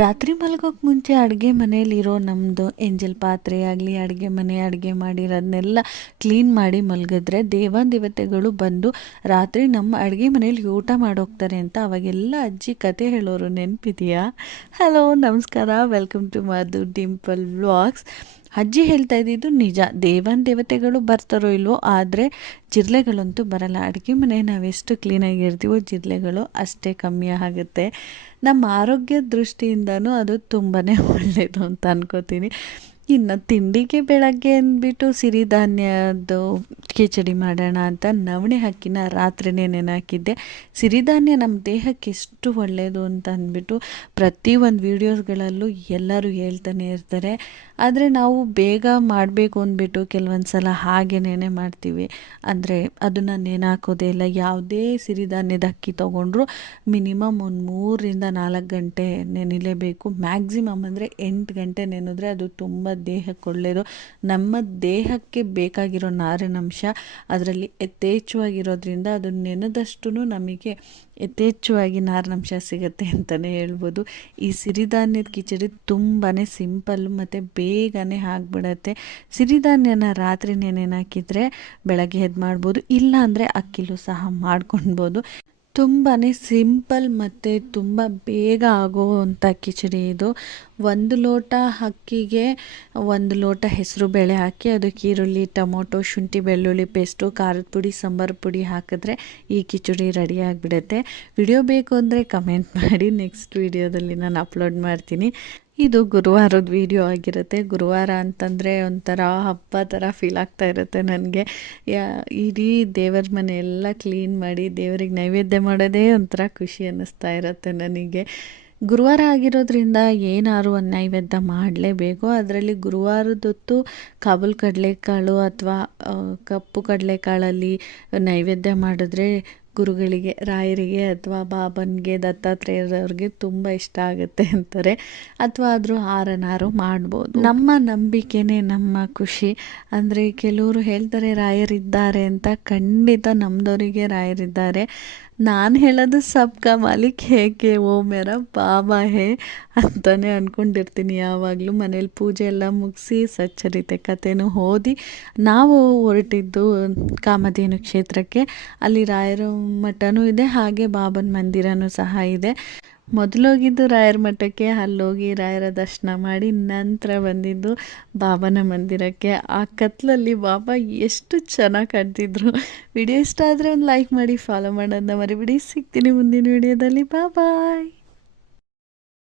ರಾತ್ರಿ ಮಲಗೋಕೆ ಮುಂಚೆ ಅಡುಗೆ ಮನೆಯಲ್ಲಿರೋ ನಮ್ಮದು ಎಂಜಲ್ ಪಾತ್ರೆ ಆಗಲಿ ಅಡುಗೆ ಮನೆ ಅಡುಗೆ ಮಾಡಿರೋದನ್ನೆಲ್ಲ ಕ್ಲೀನ್ ಮಾಡಿ ಮಲಗಿದ್ರೆ ದೇವತೆಗಳು ಬಂದು ರಾತ್ರಿ ನಮ್ಮ ಅಡುಗೆ ಮನೇಲಿ ಊಟ ಮಾಡೋಗ್ತಾರೆ ಅಂತ ಅವಾಗೆಲ್ಲ ಅಜ್ಜಿ ಕತೆ ಹೇಳೋರು ನೆನಪಿದೆಯಾ? ಹಲೋ ನಮಸ್ಕಾರ, welcome to Madhu Dimple vlogs. ಅಜ್ಜಿ ಹೇಳ್ತಾ ಇದ್ದಿದ್ದು ನಿಜ. ದೇವತೆಗಳು ಬರ್ತಾರೋ ಇಲ್ವೋ, ಆದರೆ ಜಿರಳೆಗಳಂತೂ ಬರಲ್ಲ. ಅಡುಗೆ ಮನೆ ನಾವೆಷ್ಟು ಕ್ಲೀನಾಗಿರ್ತೀವೋ ಜಿರಳೆಗಳು ಅಷ್ಟೇ ಕಮ್ಮಿ ಆಗುತ್ತೆ. ನಮ್ಮ ಆರೋಗ್ಯದ ದೃಷ್ಟಿಯಿಂದನೂ ಅದು ತುಂಬಾ ಒಳ್ಳೆಯದು ಅಂತ ಅನ್ಕೋತೀನಿ. ಇನ್ನು ತಿಂಡಿಗೆ ಬೆಳಗ್ಗೆ ಅಂದ್ಬಿಟ್ಟು ಸಿರಿಧಾನ್ಯದ್ದು ಕಿಚಡಿ ಮಾಡೋಣ ಅಂತ ನವಣೆ ಅಕ್ಕಿನ ರಾತ್ರಿನೇ ನೆನೆಹಾಕಿದ್ದೆ. ಸಿರಿಧಾನ್ಯ ನಮ್ಮ ದೇಹಕ್ಕೆ ಎಷ್ಟು ಒಳ್ಳೆಯದು ಅಂತ ಅಂದ್ಬಿಟ್ಟು ಪ್ರತಿಯೊಂದು ವೀಡಿಯೋಸ್ಗಳಲ್ಲೂ ಎಲ್ಲರೂ ಹೇಳ್ತಾನೆ ಇರ್ತಾರೆ. ಆದರೆ ನಾವು ಬೇಗ ಮಾಡಬೇಕು ಅಂದ್ಬಿಟ್ಟು ಕೆಲವೊಂದು ಸಲ ಹಾಗೇನೇ ಮಾಡ್ತೀವಿ. ಅಂದರೆ ಅದನ್ನು ನೆನೆಹಾಕೋದೇ ಇಲ್ಲ. ಯಾವುದೇ ಸಿರಿಧಾನ್ಯದ ಅಕ್ಕಿ ತೊಗೊಂಡ್ರು ಮಿನಿಮಮ್ ಒಂದು 3-4 ಗಂಟೆ ನೆನೆಯಲೇಬೇಕು. ಮ್ಯಾಕ್ಸಿಮಮ್ ಅಂದರೆ 8 ಗಂಟೆ ನೆನೆದ್ರೆ ಅದು ತುಂಬ ದೇಹಕ್ಕೆ ಒಳ್ಳೆಯದು. ನಮ್ಮ ದೇಹಕ್ಕೆ ಬೇಕಾಗಿರೋ ನಾರಿನಂಶ ಅದರಲ್ಲಿ ಯಥೇಚ್ಛವಾಗಿರೋದ್ರಿಂದ ಅದು ನೆನೆದಷ್ಟು ನಮಗೆ ಯಥೇಚ್ಛವಾಗಿ ನಾರಿನಂಶ ಸಿಗುತ್ತೆ ಅಂತಲೇ ಹೇಳ್ಬೋದು. ಈ ಸಿರಿಧಾನ್ಯದ ಕಿಚಡಿ ತುಂಬಾ ಸಿಂಪಲ್ಲು ಮತ್ತು ಬೇಗನೆ ಆಗಿಬಿಡತ್ತೆ. ಸಿರಿಧಾನ್ಯನ ರಾತ್ರಿ ನೆನೆಹಾಕಿದರೆ ಬೆಳಗ್ಗೆ ಎದ್ದು ಮಾಡ್ಬೋದು, ಇಲ್ಲ ಅಂದರೆ ಅಕ್ಕಿಲೂ ಸಹ ಮಾಡ್ಕೊಳ್ಬೋದು. ತುಂಬಾ ಸಿಂಪಲ್ ಮತ್ತು ತುಂಬ ಬೇಗ ಆಗೋವಂಥ ಕಿಚಡಿ ಇದು. 1 ಲೋಟ ಅಕ್ಕಿಗೆ 1 ಲೋಟ ಹೆಸರು ಬೇಳೆ ಹಾಕಿ ಅದಕ್ಕೆ ಈರುಳ್ಳಿ, ಟೊಮೊಟೊ, ಶುಂಠಿ, ಬೆಳ್ಳುಳ್ಳಿ ಪೇಸ್ಟು, ಖಾರದ ಪುಡಿ, ಸಾಂಬಾರು ಪುಡಿ ಹಾಕಿದ್ರೆ ಈ ಕಿಚಡಿ ರೆಡಿ ಆಗಿಬಿಡುತ್ತೆ. ವಿಡಿಯೋ ಬೇಕು ಅಂದರೆ ಕಮೆಂಟ್ ಮಾಡಿ, ನೆಕ್ಸ್ಟ್ ವಿಡಿಯೋದಲ್ಲಿ ನಾನು ಅಪ್ಲೋಡ್ ಮಾಡ್ತೀನಿ. ಇದು ಗುರುವಾರದ ವಿಡಿಯೋ ಆಗಿರುತ್ತೆ. ಗುರುವಾರ ಅಂತಂದರೆ ಒಂಥರ ಹಬ್ಬ ಥರ ಫೀಲ್ ಆಗ್ತಾ ಇರುತ್ತೆ ನನಗೆ. ಇಡೀ ದೇವರ ಮನೆ ಎಲ್ಲ ಕ್ಲೀನ್ ಮಾಡಿ ದೇವರಿಗೆ ನೈವೇದ್ಯ ಮಾಡೋದೇ ಒಂಥರ ಖುಷಿ ಅನ್ನಿಸ್ತಾ ಇರುತ್ತೆ ನನಗೆ. ಗುರುವಾರ ಆಗಿರೋದ್ರಿಂದ ಏನಾದ್ರು ಒಂದು ನೈವೇದ್ಯ ಮಾಡಲೇಬೇಕು. ಅದರಲ್ಲಿ ಗುರುವಾರದೊತ್ತು ಕಾಬೂಲ್ ಕಡಲೆಕಾಳು ಅಥವಾ ಕಪ್ಪು ಕಡಲೆಕಾಳಲ್ಲಿ ನೈವೇದ್ಯ ಮಾಡಿದ್ರೆ ಗುರುಗಳಿಗೆ, ರಾಯರಿಗೆ ಅಥವಾ ಬಾಬನಿಗೆ, ದತ್ತಾತ್ರೇಯರವ್ರಿಗೆ ತುಂಬ ಇಷ್ಟ ಆಗುತ್ತೆ ಅಂತಾರೆ. ಅಥವಾ ಆದರೂ ಹಾರನಾರು ಮಾಡ್ಬೋದು. ನಮ್ಮ ನಂಬಿಕೆನೇ ನಮ್ಮ ಖುಷಿ. ಅಂದರೆ ಕೆಲವರು ಹೇಳ್ತಾರೆ ರಾಯರಿದ್ದಾರೆ ಅಂತ. ಖಂಡಿತ ನಮ್ಮದವರಿಗೆ ರಾಯರಿದ್ದಾರೆ. ನಾನು ಹೇಳೋದು ಸಬ್ಕಾ ಮಾಲಿಕ್ ಹೇಗೆ ಓ ಮೇರಾ ಬಾಬಾ ಹೇ ಅಂತಲೇ ಅಂದ್ಕೊಂಡಿರ್ತೀನಿ ಯಾವಾಗಲೂ. ಮನೇಲಿ ಪೂಜೆ ಎಲ್ಲ ಮುಗಿಸಿ ಸಚ್ಚರಿತೆ ಕಥೆನೂ ಓದಿ ನಾವು ಹೊರಟಿದ್ದು ಕಾಮಧೇನು ಕ್ಷೇತ್ರಕ್ಕೆ. ಅಲ್ಲಿ ರಾಯರ ಮಠನೂ ಇದೆ, ಹಾಗೆ ಬಾಬನ ಮಂದಿರನೂ ಸಹ ಇದೆ. ಮೊದಲೋಗಿದ್ದು ರಾಯರ ಮಠಕ್ಕೆ, ಅಲ್ಲೋಗಿ ರಾಯರ ದರ್ಶನ ಮಾಡಿ ನಂತರ ಬಂದಿದ್ದು ಬಾಬನ ಮಂದಿರಕ್ಕೆ. ಆ ಕತ್ಲಲ್ಲಿ ಬಾಬಾ ಎಷ್ಟು ಚೆನ್ನಾಗಿ ಕಾಣ್ತಿದ್ರು. ವಿಡಿಯೋ ಇಷ್ಟ ಆದರೆ ಒಂದು ಲೈಕ್ ಮಾಡಿ, ಫಾಲೋ ಮಾಡೋದನ್ನ ಮರಿಬೇಡಿ. ಸಿಗ್ತೀನಿ ಮುಂದಿನ ವಿಡಿಯೋದಲ್ಲಿ. ಬಾಯ್.